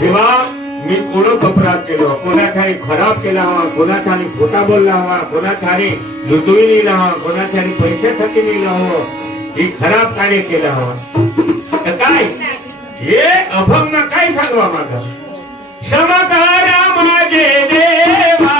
तेव्हा मी कोण अपराध केलो, कोणाच्याने खराब केला हवा, कोणाच्याने खोटा बोलला हवा, कोणाच्याने लुटवी नेला हवा, कोणाच्याने पैसे थकी नेला हो, ही खराब कार्य केला हवा तर काय हे अभंग काय सांगवा माझा क्षमा करा माझे देवा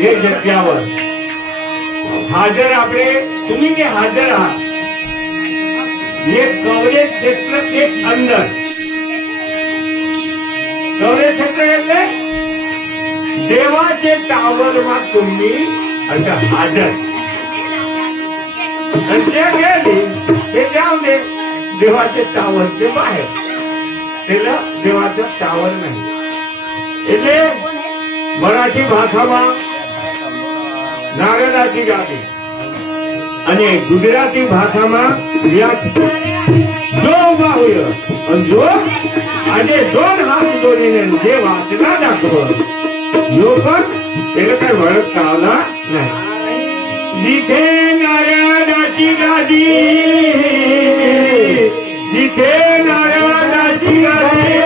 ये जग्यावर हाजर आपले तुम्ही जे हाजर आहात ये कवरे क्षेत्र के अंदर कवरे क्षेत्र એટલે देवाचे टावर માં तुम्ही आता हाजर म्हणजे गेली ते जाऊन दे देवाचे टावरचे बाहेर त्याला देवाचं टावर नाही એટલે मराठी भाषाમાં नारदाची गादी અને ગુજરાતી ભાષામાં જો ઉભા હોય અને જો આજે दोन हात जोडीने जे वाचना दाखव लोक त्याला काय वळखता आला नाही जिथे नारदाची गादी जिथे नारदाची गादी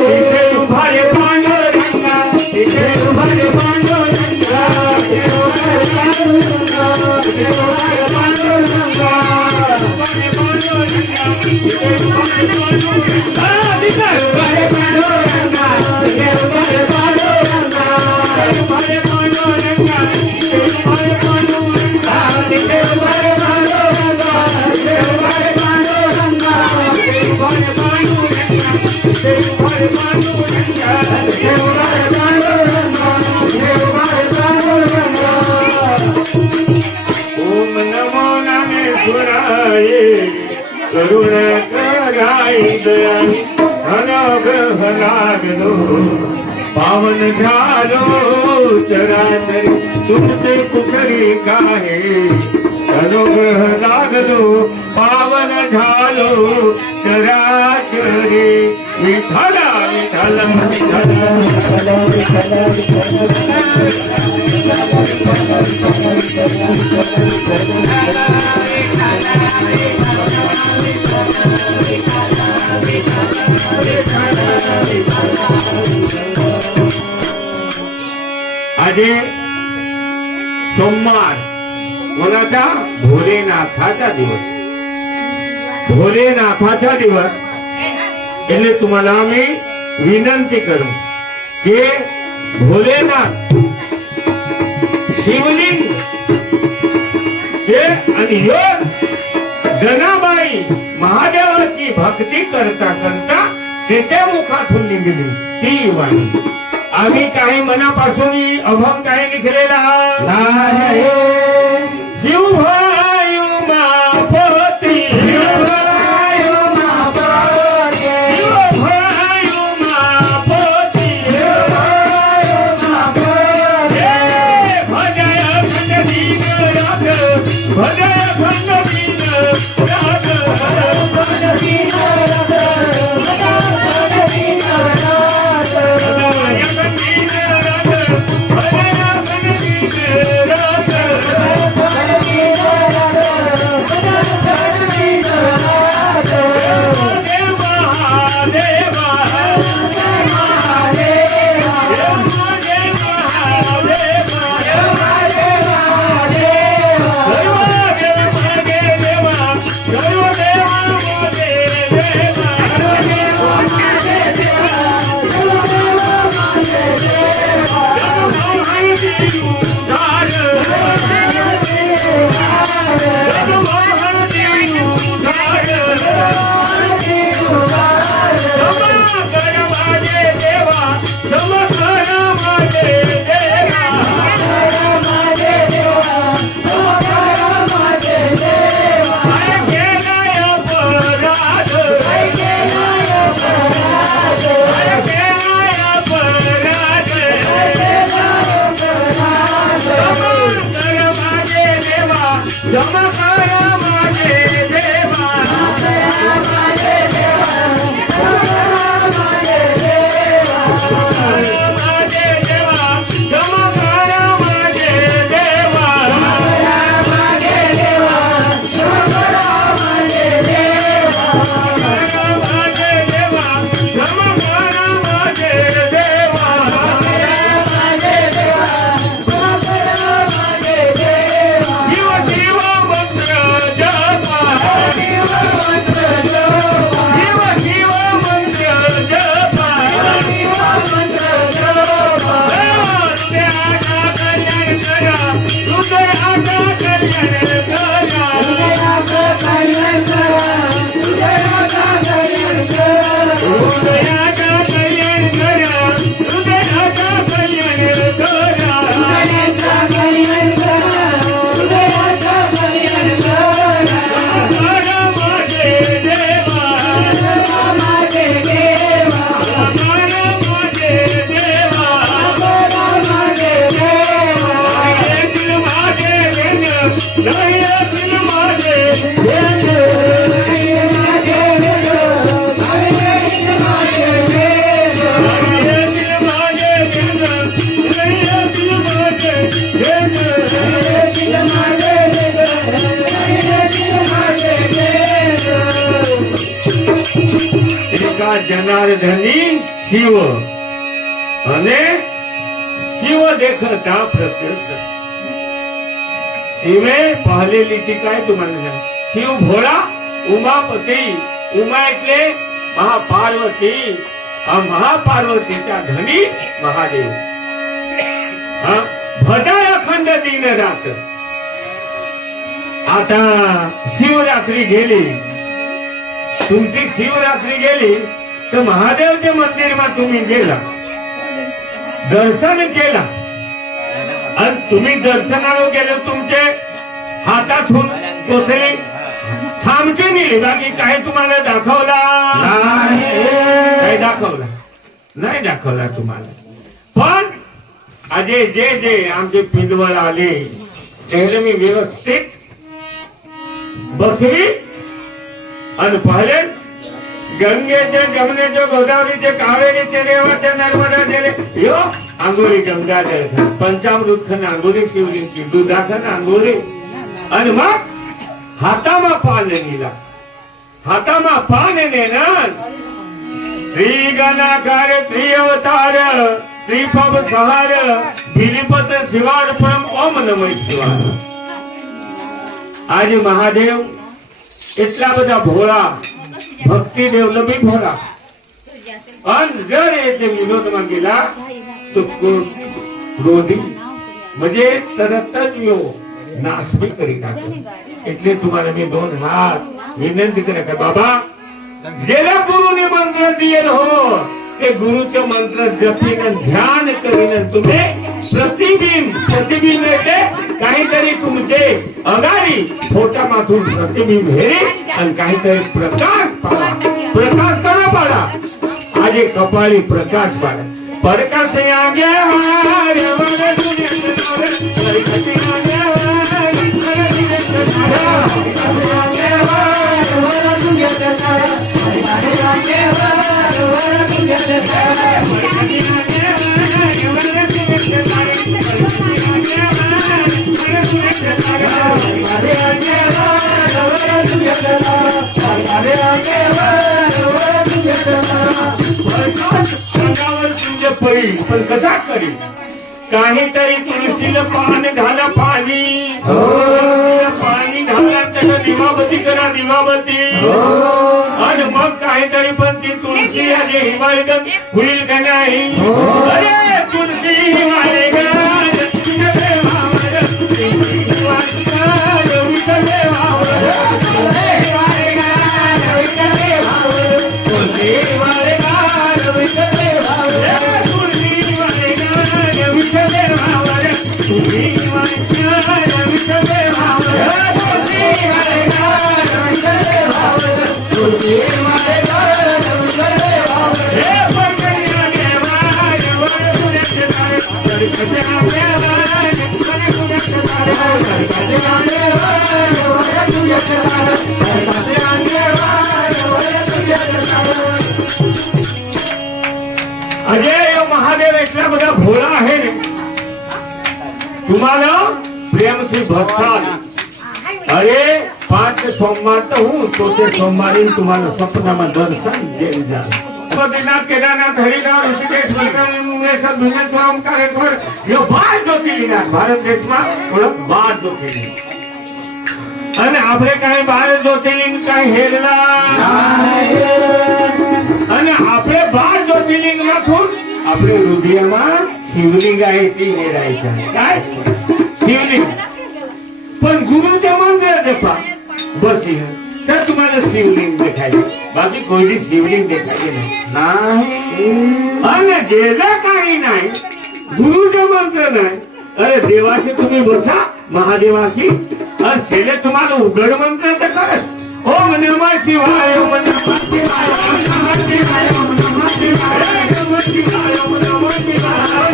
तिथे उभा रे पांडुरंगा तिथे उभा रे पांडुरंगा ओम नमो नामेश्वराय करुण कराय दयाळु अनुग्रह लागलो पावन झालो चराचरी तुमचे कुशली काहे अनुग्रह लागलो पावन झालो चराचरी विठला विठला विठला विठला આજે सोमवार कोणाचा भोलेनाथाचा दिवस भोलेनाथाचा दिवस એટલે तुम्हाला आम्ही विनंती करू की भोलेनाथ शिवलिंग हे आणि योग जनाबाई महादेवाची भक्ती करता करता त्याच्या मुखातून निघाली ती वाणी आम्ही काही मनापासून अभंग काही लिखलेला नाही शिव भायु मापती शिव भायु मापती शिव भायु मापती शिव भायु मापती भजय खंड दीन राग भजय खंड दीन राग દ્વારકા જનાર્દની શિવ અને શિવ દેખતા પ્રત્યક્ષ शिवे पाहिलेली ती काय तुम्हाला सांग शिव भोळा उमापती उमा એટલે महापार्वती આ महापार्वतीचा धनी महादेव हा भजाय अखंड दिन रात आता शिवरात्री गेली तुमची शिवरात्री गेली तर महादेवच्या मंदिरमा तुम्ही गेला दर्शन केला आणि तुम्ही दर्शनाला गेले तुमचे हातातून कोथळी थांबते नाही बाकी काय तुम्हाला दाखवला नाही दाखवला तुम्हाला पण अजय जे जे आमचे पिंडवळ आले त्याने मी व्यवस्थित बसवी आणि पाहिले गंगेचे जमुनेचे गोदावरीचे कावेरीचे रेवाचे नर्मदा जले यो आंघोळी गंगा जल पंचामृत खन आंघोळी शिवलिंगची दुधाखन आंघोळी आणि मग हातामा पान नेला हातामा पान नेणार त्रिगणाकार त्रिअवतार त्रिपव सहार बिलिपत शिवार परम ओम नमः शिवाय आज महादेव इतला बधा भोळा भक्ती डेव्हलपी भोळा आणि जर याचे विरोधમાં गेला तो क्रोधी म्हणजे तरतच यो नाश भी करी टाकतो એટલે तुम्हाला मी दोन हात विनंती करे का बाबा जेला गुरुने मंत्र दिलेल हो ते गुरुचे मंत्र जपीन ध्यान करीन तुम्ही प्रतिबिंब येते काहीतरी तुमचे अगारी फोटा माथून प्रतिबिंब हेरी आणि काहीतरी प्रकाश करा पाडा आज कपाळी प्रकाश पाडा प्रकाश आगे पण कसा करी काहीतरी तुळशीला पान घाला पाणी पाणी घाला त्याला दिवाबती करा दिवाबती आणि मग काहीतरी पण ती तुळशी आणि हिमालय होईल का नाही अरे तुळशी हिमालय अजय महादेव इतला बघा भोळा आहे तुम्हाला प्रेम से भक्ता अरे 5 सोमवार तो हूँ चौथे सोमवारी तुम्हाला स्वप्नमा दर्शन देईल जा बद्रीनाथ केदारनाथ हरिद्वार ऋषिकेश वैष्णव भीमेश्वर ओंकारेश्वर यो 12 ज्योतिर्लिंग भारत देशમાં ઓળખ 12 જ્યોતિર્લિંગ અને આપણે કાઈ 12 જ્યોતિર્લિંગ કાઈ હેરલા અને આપણે 12 જ્યોતિર્લિંગ માંથી આપણે હૃદયમાં શિવલિંગ आहे ती हेरायचं काय शिवलिंग पण गुरुचे मंत्र जपा बस तर तुम्हाला शिवलिंग देखायचे बाकी कोणी शिवलिंग देखायचे नाही आणि जेला काही नाही गुरुचे मंत्र नाही अरे देवाशी तुम्ही बसा महादेवाशी आणि शेले तुम्हाला उघड मंत्र तर करत ओम नमः शिवाय ओम नमः शिवाय ओम नमः शिवाय ओम नमः शिवाय ओम नमः शिवाय ओम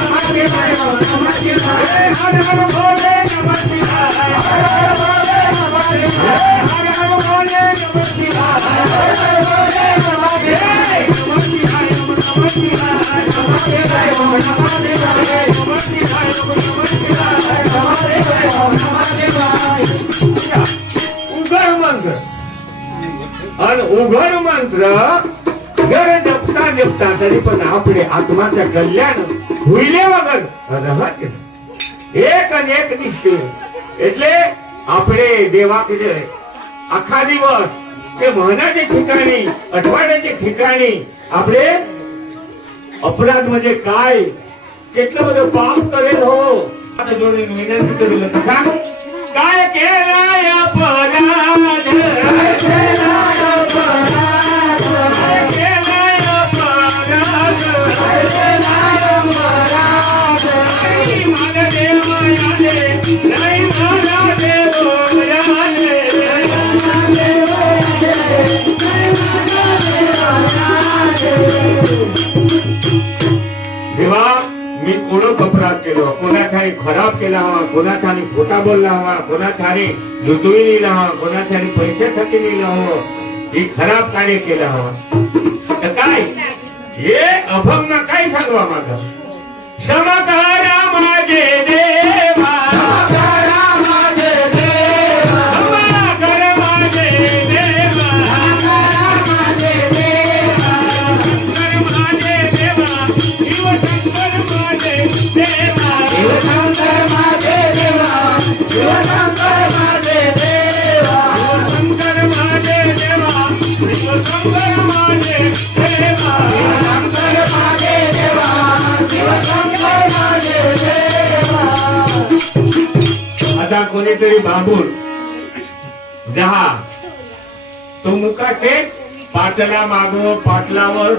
नमः शिवाय ओम नमः शिवाय हर हर भोले नमः शिवाय हर हर भोले नमः शिवाय हर हर भोले नमः शिवाय हर हर भोले नमः शिवाय नमः शिवाय ओम नमः शिवाय नमः शिवाय ओम नमः शिवाय नमः शिवाय ओम नमः शिवाय नमः शिवाय ओम नमः शिवाय उघड मंत्र आणि उघड मंत्र जर जपता जपता तरी पण आपले आत्माचं कल्याण होईले वगैर रहच एक अनेक निष्ठे એટલે આપણે દેવાकडे આખા દિવસ કે મહિનાच्या ठिकाणी अठवाड्याच्या ठिकाणी આપણે अपराध म्हणजे काय કેટલો બધો પાપ કરેલ हो आता जोडीने विनंती करेल कसा काय केलाय अपराध देवा मी कोणच अपराध केलो कोणाचाही खराब केला हवा कोणाचाही खोटा बोलला हवा कोणाचाही लुटवी नेला हवा कोणाचाही पैसे थकी नेला हो ही खराब कार्य केला हवा तर काय हे अभंग काय सांगवा माझा क्षमा करा माझे देवा आता कोणीतरी बाबूर जहा तो मुका टेक पाटला मागव पाटलावर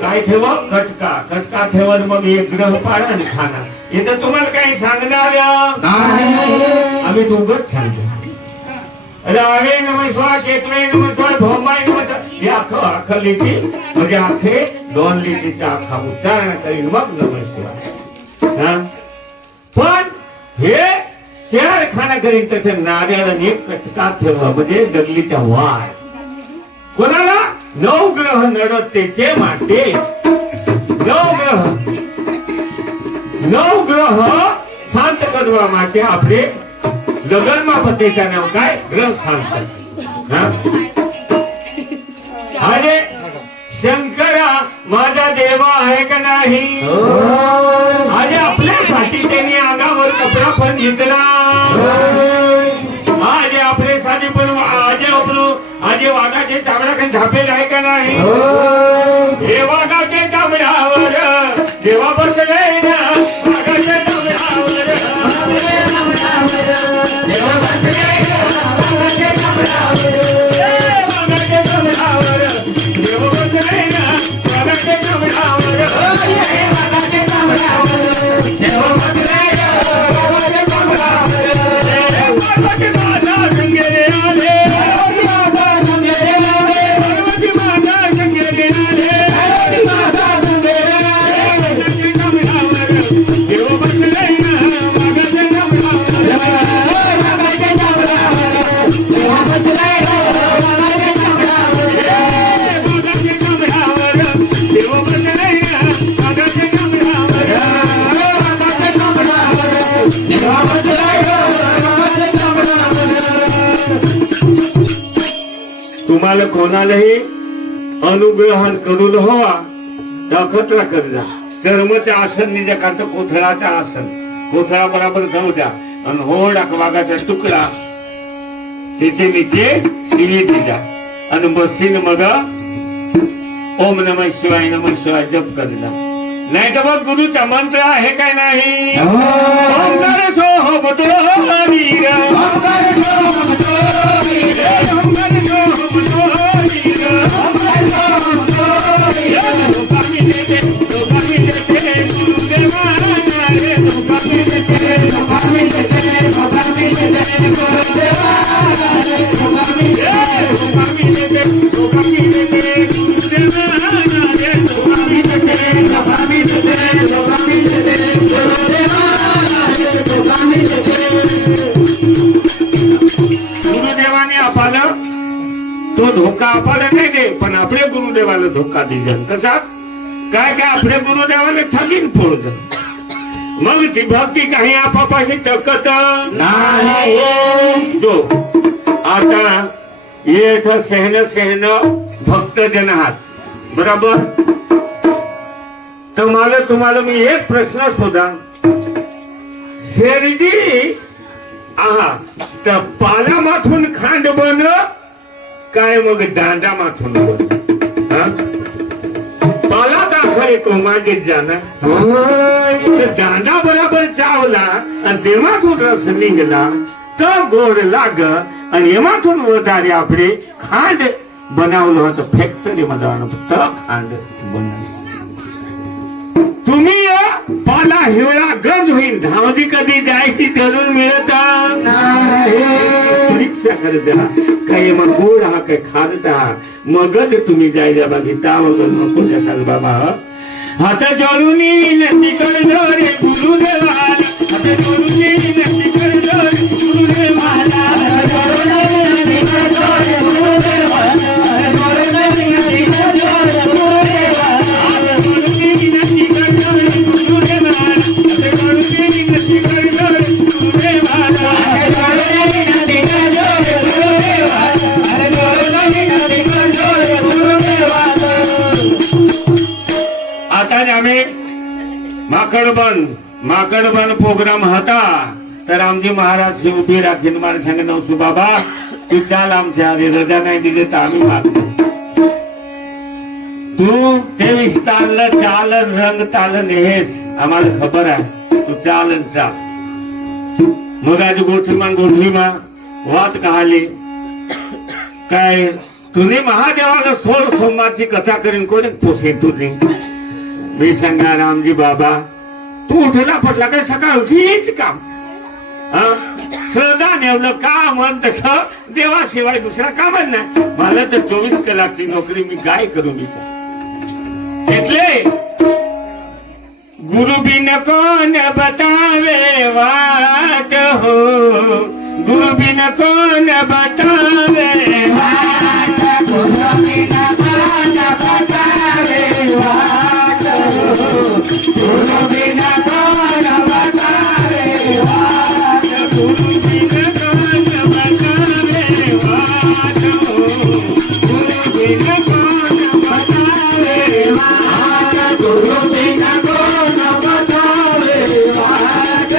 काय ठेव कटका कटका ठेवर मग एक ग्रह पाडा आणि खाना इथं तुम्हाला काही सांगणार आम्ही दोघच सांगतो रावे नमस्कार केतवे नमस्कार भोंबाई नमस्कार हे अख्खं लिहिती म्हणजे अख्खे 2 लिहितीचा अख्खा उच्चारण करीन मग नमस्कार पण हे 4 खाना करीन त्याचे नारळ आणि एक कटका ठेवा म्हणजे जगलीच्या वाय कोणाला 9 ग्रह नडत त्याचे माटे 9 ग्रह शांत करवा माटे आपले जगन्मा पतीचा नाव काय ग्रह शांत अरे शंकरा माझा देवा आहे का नाही आज आपल्यासाठी त्यांनी अंगावर कपडा पण घेतला आज आपल्यासाठी पण आज वाघाचे चामडा काही झापेल आहे का नाही हे वाघाचे चामड्यावर जेव्हा बसले ना वाघाच्या चामड्यावर जेव्हा बसले वाघाच्या चामड्यावर वाघाच्या चामड्यावर जेव्हा बसले ना वाघाच्या चामड्यावर वाघाच्या चामड्यावर जेव्हा बसले वाघाच्या चामड्यावर वाघाचे माझा संगेले आले तुम्हाला कोणालाही अनुग्रहण करून हवा दाखतला करजा चर्मचं आसन निजकांत कोथळाचं आसन कोथळा बरोबर जाऊ द्या आणि होड वाघाचा तुकडा त्याचे नीचे शिवी दिला आणि बसीन मग ओम नमः शिवाय जप करला नाही तर मग गुरुचा मंत्र आहे काय नाही ओंकार सोहबतो वीर ओंकार सोहबतो वीर ओंकार सोहबतो वीर ओंकार सोहबतो वीर लोकामी देते गुरुदेवा रे लोकामी देते गुरुदेवा लोकामी देते गुरुदेवाने आपल्याला तो धोका आपल्याला नाही दे पण आपल्या गुरुदेवाला धोका दिला कसा काय काय आपल्या गुरुदेवाला ठगीन फोड मग ती भक्ती काही आपापाशी टकत नाही जो आता येथ सहन भक्त जन आहात बराबर. तर मला तुम्हाला मी एक प्रश्न शोधा. शेरडी तर पालामाथून खांड बन काय मग दांडा माथून बन? पाला दाखल तो माझे जाणार दांडा बराबर चावला आणि तेव्हातून रस निघला तर गोड लाग आणि एमाथून वधारे आपले खांड बनावलं होतं फॅक्टरी मध्ये तर खांड बनवलं. तुम्ही पाला हिवळा गंज होईल धावती कधी जायची जरूर मिळत परीक्षा करत काही मग गोड हा काही खात मगच तुम्ही जायला बघिता मग नको जाल बाबा. हात जोडून विनंती करलो रे गुरुदेवाला हात जोडून विनंती करलो रे गुरुदेवाला आम्ही माकडबन प्रोग्राम होता तर आमची महाराज उभी राखीन मला सांग नवसू बाबा तू चाल आमच्या आधी रजा नाही दिली तर आम्ही मागतो. तू ते विस्तारलं चालन रंग तालन हेस आम्हाला खबर आहे तू चालन चाल. मग आज गोठीमा वाट कहाली काय तुम्ही महादेवाला 16 सोमवारची कथा करीन कोणी पोसे तुझी. मी सांगा रामजी बाबा तू उठला पटला काय सकाळ हीच काम श्रद्धा नेवलं का म्हणत देवाशिवाय दुसरा कामच नाही. मला तर 24 कलाकची नोकरी मी काय करू विचार એટલે गुरु बिन कोण बतावे वाट हो गुरु बिन कोण बतावे वाट गुरु बिन कोण बतावे वाट गुरु बिन कोण बतावे वाट गुरु बिन कोण बतावे वाट गुरु बिन कोण बतावे वाट गुरु बिन कोण बतावे वाट गुरु बिन कोण बतावे वाट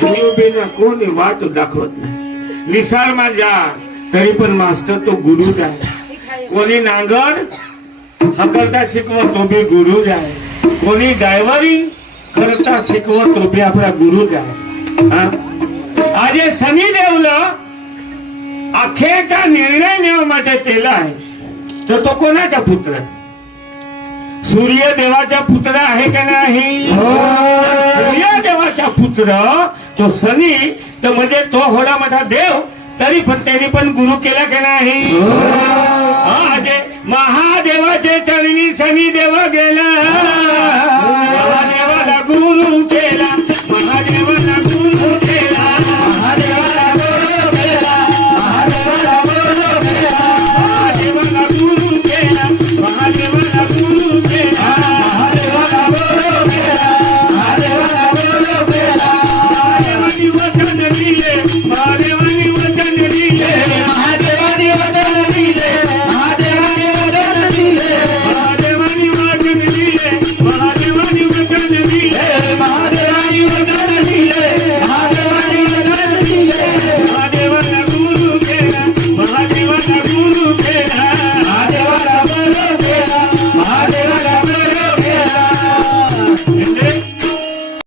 गुरु बिन कोणी वाट दाखवत नाही. निसर्गात जा तरी पण मास्टर तो गुरुच आहे. कोणी नांगर हकलता शिकवत तो बी गुरुच आहे. कोणी ड्रायव्हरिंग करता शिकवत तो बी आपला गुरुच आहे. आज सनी देवलं अखेरचा निर्णय नेण्यामध्ये केला आहे तर तो कोणाचा पुत्र आहे? सूर्यदेवाचा पुत्र आहे का नाही? सूर्यदेवाचा पुत्र तो सनी तर म्हणजे तो होडा मोठा देव तरी पण त्यांनी पण गुरु केला का नाही? महादेवाचे चरणी शनी देव गेला